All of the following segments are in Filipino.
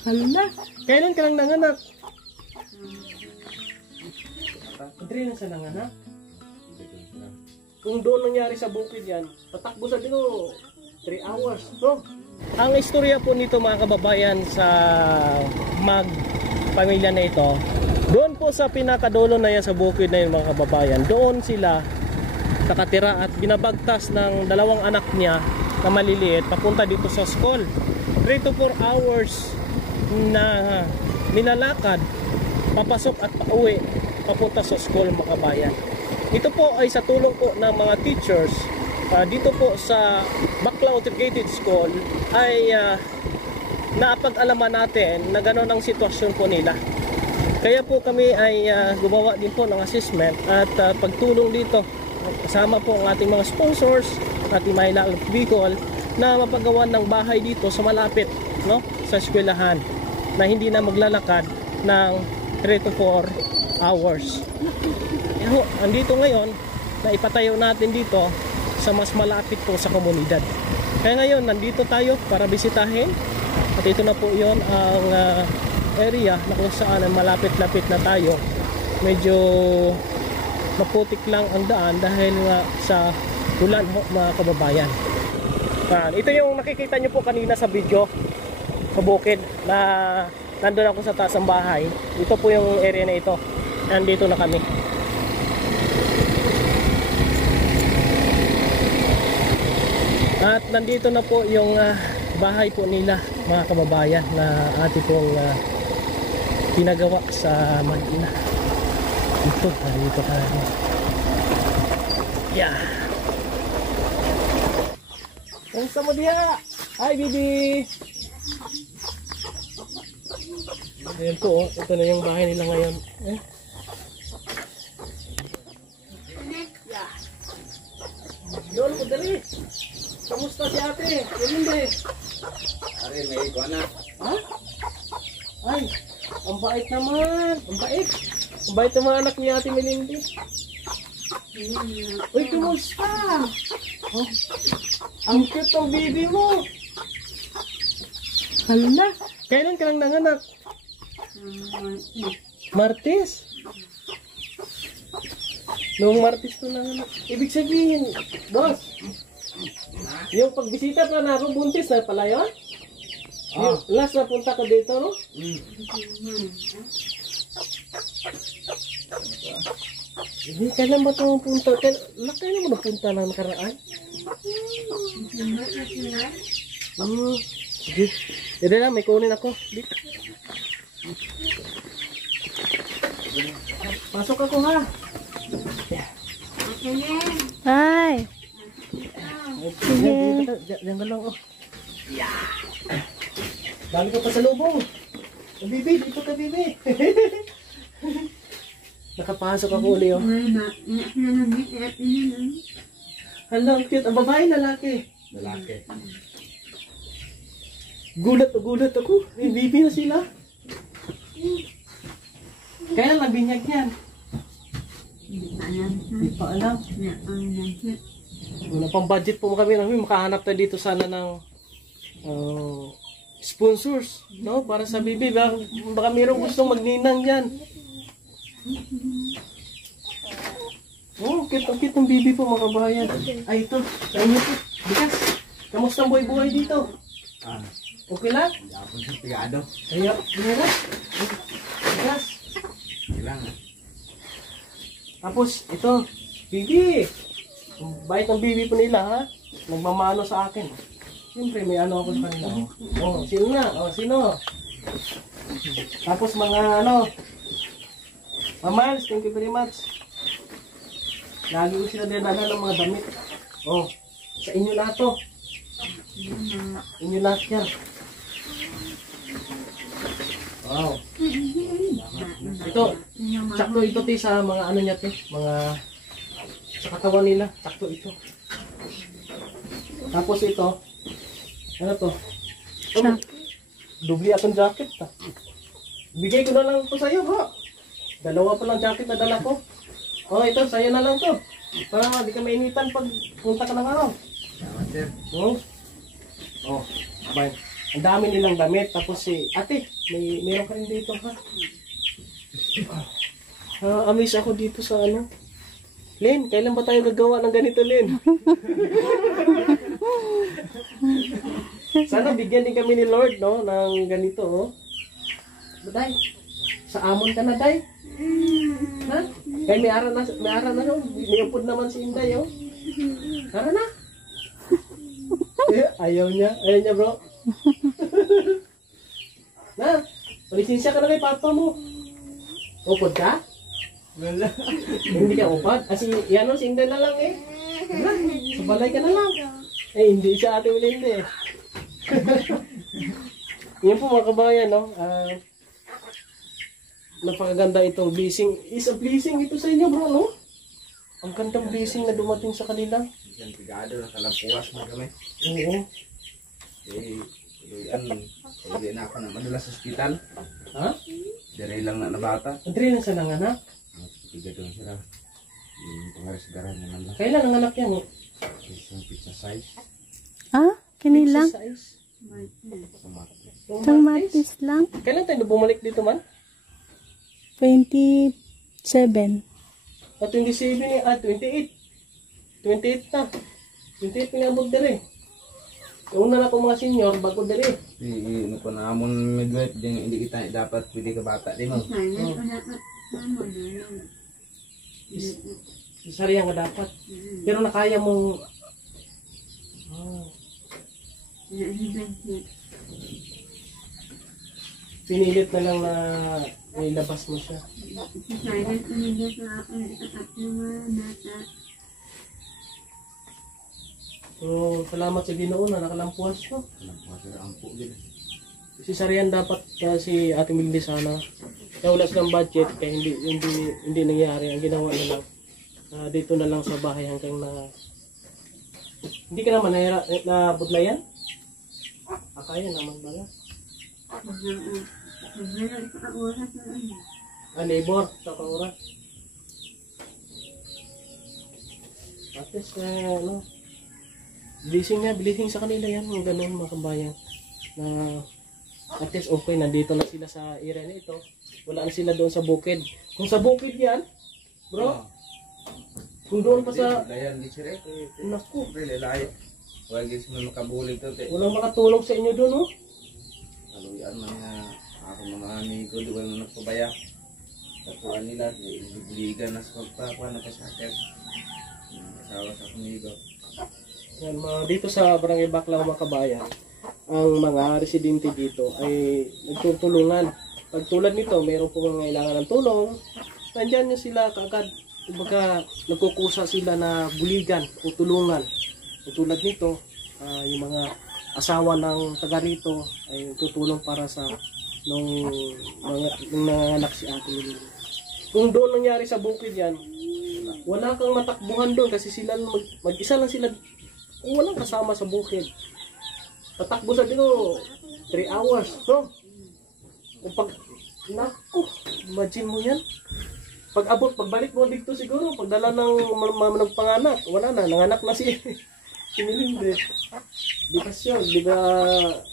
Hala, kailan ka lang nanganak? Madali na siya nanganak? Kung doon nangyari sa bukid yan, tatakbo sa dito 3 hours. No? Ang istorya po nito mga kababayan sa pamilya na ito, doon po sa pinakadulo na yan sa bukid na yun mga kababayan, doon sila nakatira at binabagtas ng 2 anak niya na maliliit papunta dito sa school. 3 to 4 hours na nilalakad papasok at pauwi papunta sa school mga kabayan. Ito po ay sa tulong po ng mga teachers dito po sa Baclaw Integrated School ay napag-alaman natin na gano'n ang sitwasyon po nila. Kaya po kami ay gumawa din po ng assessment at pagtulong dito kasama po ang ating mga sponsors, ating Maynila Bicol na mapagawan ng bahay dito sa malapit, no, sa eskwelahan na hindi na maglalakad ng 3 to 4 hours. Andito ngayon na ipatayo natin dito sa mas malapit po sa komunidad. Kaya ngayon nandito tayo para bisitahin at ito na po yon ang area na kung saan malapit-lapit na tayo. Medyo maputik lang ang daan dahil nga sa ulan mga kababayan. Ito yung nakikita nyo po kanina sa video sa bukid na nandun ako sa taas ng bahay. Ito po yung area na ito. Nandito na kami. At nandito na po yung bahay po nila mga kababayan na ating pong pinagawa sa Manila. Dito tayo. Yeah. Kumusta mo diha? Hi, Bibi! Ayan po, ito na yung bahay nila ngayon. Doon po, dali! Kamusta si ate? Hindi. Ari, may ikaw na. Ha? Ay, ang bait naman. Ang bait. Ang bait ng mga anak ni Ate Melindi. Uy, kumusta? Oh, ang cute ng baby mo. Hala, kailan ka lang nanganak? Martes? Noong Martes ko nanganak. Ibig sabihin, boss, yung pagbisita pa na ako, buntis na pala yun? Yung last na punta ko dito, no? Hindi, kailan ba ito punta? Kailan mo napunta na nakaraan? Sige. Dito na, may kunin ako. Dito. Pasok ako ha. Hi. Sige. Diyan ka lang, oh. Dami ka pa sa lubong. Bibi, dito ka, Bibi. Nakapasok ako uli, oh. Hello, cute. Ang babae, lalaki. Lalaki. Gulat ako. May Bibi na sila. Kaya lang binyag yan. Hindi pa alam. Wala pang budget po kami. Makahanap tayo dito sana ng sponsors, no? Para sa Bibi. Baka mayroong gustong magninang yan. Oh, cute ng Bibi po mga kabayan. Ay, ito. Ayun po. Bigas. Kamusta ang buhay-buhay dito? Okay lang? Yapon sa pigado. Ayo, bigas. Bigas. Kailangan. Tapos, ito. Bibi. Bait ng Bibi po nila, ha? Nagmamano sa akin. Siyempre, may ano ako sa kanila. Oh, sino na? Oh, sino? Tapos mga ano, Mamals, thank you very much. Lagi ko sila dinadala ng mga damit. Oh, sa inyo lahat to. Inyo lahat yan. Wow. Ito, sakto ito te sa mga ano niya te, mga sa katawan nila, sakto ito. Tapos ito, ano to? Oh, dubli akong jacket ta. Bigay ko na lang ito sa'yo, bro. Dalawa pa lang jacket na dala ko. Oh, ito, sa'yo na lang to. Para di ka mainitan pag punta ka ng araw. Salamat, sir. Oh. Oh, bye. Ang dami nilang damit. Tapos si ate, meron ka rin dito ha. Amaze ako dito sa ano. Len, kailan ba tayo gagawa ng ganito, Len? Sana bigyan din kami ni Lord, no, ng ganito, oh. Day, sa amon ka na, Day. Ha? Kaya may ara na, no? May upod naman si Inday, oh. Ara na. Ayaw niya, bro. Na, malisensya ka na kay papa mo. Upod ka? Wala. Hindi ka upad? Kasi yan o, si Inday na lang eh. Wala, sa balay ka na lang. Eh, hindi siya ate Melinda eh. Yan po mga kabayan, no? Napakaganda itong blessing. Is a blessing ito sa inyo, bro, no? Ang gandang blessing na dumating sa kanila. Yan, pigado na kalampuas mo kami. Oo. Hindi na ako na madala sa ospital. Ha? Dire lang na bata. Andre lang sa nanganak. Pigado na sila. Yung pangaris garahan naman lang. Kailan ang anak yan, eh? Isang pizza size. Ah, kanilang? Exercise. Isang Martis lang. Kailan tayo bumalik dito man? 27. 27 eh, 28. 28 na. 28 na abog dali. Una na po mga senior, bago dali. Ano ko na amon midwife, hindi kita dapat pwede ka bata, di mo? Sariyan ka dapat. Pero nakaya mong... Pinilit na lang na ilabas mo siya. So, salamat sa Ginoo na nakalampuas ko. Kalampuas sila ang po din. Si Sarian dapat si Ate Mildy sana. Kaya wala silang budget kaya hindi nangyari. Ang ginawa na lang dito na lang sa bahay hanggang na hindi ka naman na budlayan? Kaya naman ba nga? Neighbor, sa kaura. At least, ano, blessing sa kanila yan, yung ganun mga kabayan. Na, at least okay, nandito na sila sa area na ito. Wala na sila doon sa bukid. Kung sa bukid yan, bro, kung doon pa sa... Layan, di sire. Naku. Lalayo. Huwag mo makabulig to, te. Walang makatulong sa inyo doon, oh. Haluyan man nga ako mga amigo, di ba mo nagpabaya. Tatuan nila, ibubligan na sa pagpakuan na kasakit. Kasawa sa amigo. Yan, dito sa Barangay Baclaw mga kabayan, ang mga residente dito ay nagtutulungan. Pag tulad nito, mayroon po mga kailangan ng tulong. Nandyan nyo sila kaagad. Kumbaga, nagkukusa sila na buligan o tulungan. Tulad nito, yung mga asawa ng taga rito ay tutulong para sa nung nanganak si Ate Melinda. Kung doon nangyari sa bukid yan, wala kang matakbuhan doon kasi sila mag-isa lang sila, walang kasama sa bukid. Tatakbo sa dito 3 hours. So, kung pag naku, imagine mo yan. Pagbalik mo dito siguro, pagdala ng panganak, wala na, nanganak na si Melinda. Di ba siya, di ba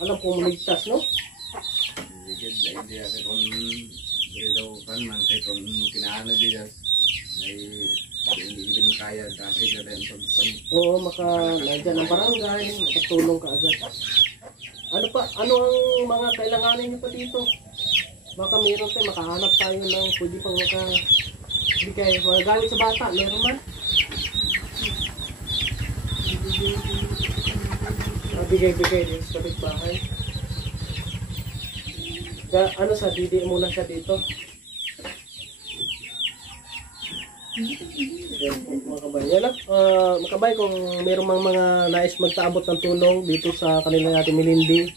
alam kung maligtas, no? Hindi na idea kung hindi daw kan man, kaya kung kinaano diya, may hindi mo kaya dati na rin pagpan. Oo, nandyan ang barangay, makatulong ka agad. Ano ang mga kailanganin niyo pa dito? Baka meron tayo, makahanap tayo ng pwede pang bigay. Galing sa bata, meron man? Bigay din sa bahay. Ano sa didi muna siya dito? Makabay kung mayroong mga nais magtaabot ng tulong dito sa kanila natin Melindy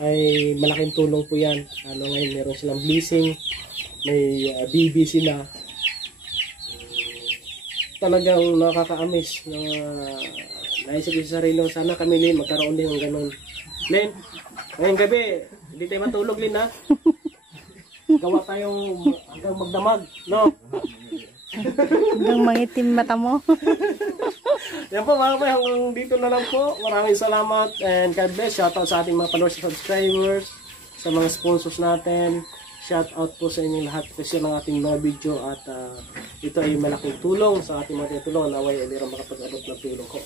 ay malaking tulong po yan. Ngayon meron silang blessing, may BB sila. Talagang nakaka-amaze na naisip ko sa sarili sana kami Lin magkaroon din ng ganun. Lin, ngayong gabi hindi tayo matulog Lin ha. Gawa tayong hanggang magdamag, no? Hanggang mangitim mata mo. Yan po mga kapay, hanggang dito na lang po. Maraming salamat and God bless. Shoutout sa ating mga followers at subscribers, sa mga sponsors natin. Shoutout po sa inyo lahat kasi ng ating mga video at ito ay malaking tulong sa ating mga tinutulungan. Naway ay mayroon makapag-abot ng tulong ko.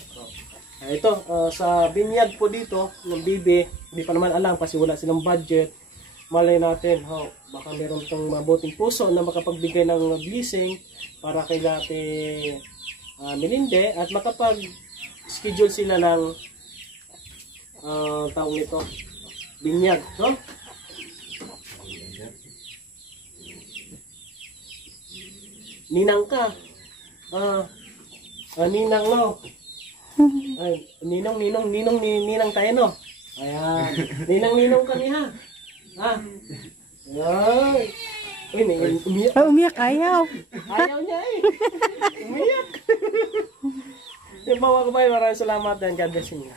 Ito, sa binyag po dito ng Bibi, hindi pa naman alam kasi wala silang budget. Malay natin, baka meron itong mabuting puso na makapagbigay ng blessing para kay Ate Melinde at makapag-schedule sila ng taong ito, binyag. So, ninang ka. Ninang no. Ay, ninang tayo no. Ayan. Ninang kami ha. Ha? Ay. Uy, umiyak. Umiyak ayaw. Ayaw niya eh. Umiyak. Yung mga kabay, maraming salamat and God bless you.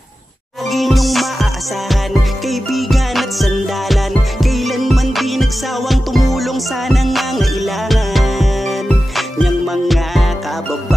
Lagi niyong maaasahan, kaibigan at sandalan, kailanman di nagsawang tumulong sa nangangailangan niyang mga kababayan.